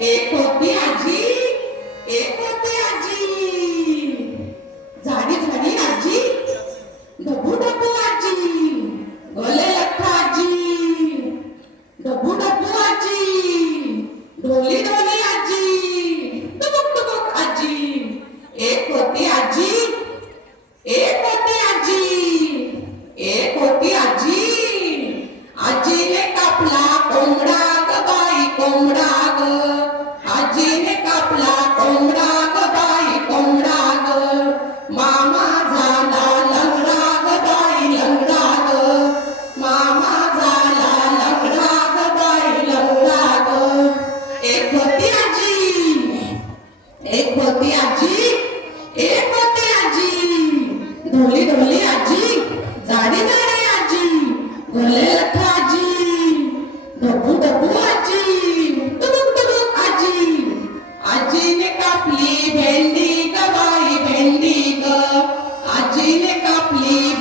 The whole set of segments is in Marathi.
Ecopiadinho, ecopiadinho. ढोली ढोली आजी. जाडी जाडी आजी. ढोले लठ आजी. डबू डबू आजी. टुबुक टुबुक आजी. आजीने कापली भेंडी ग बाई भेंडी ग. आजीने कापली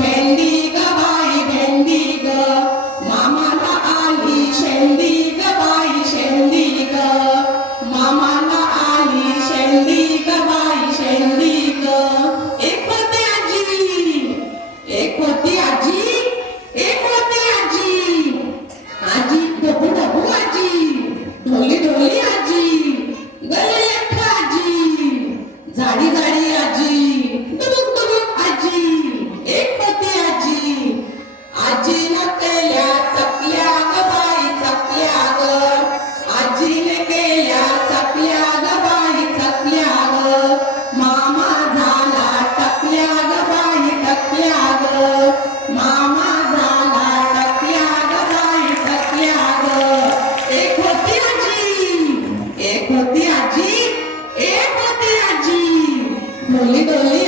leader.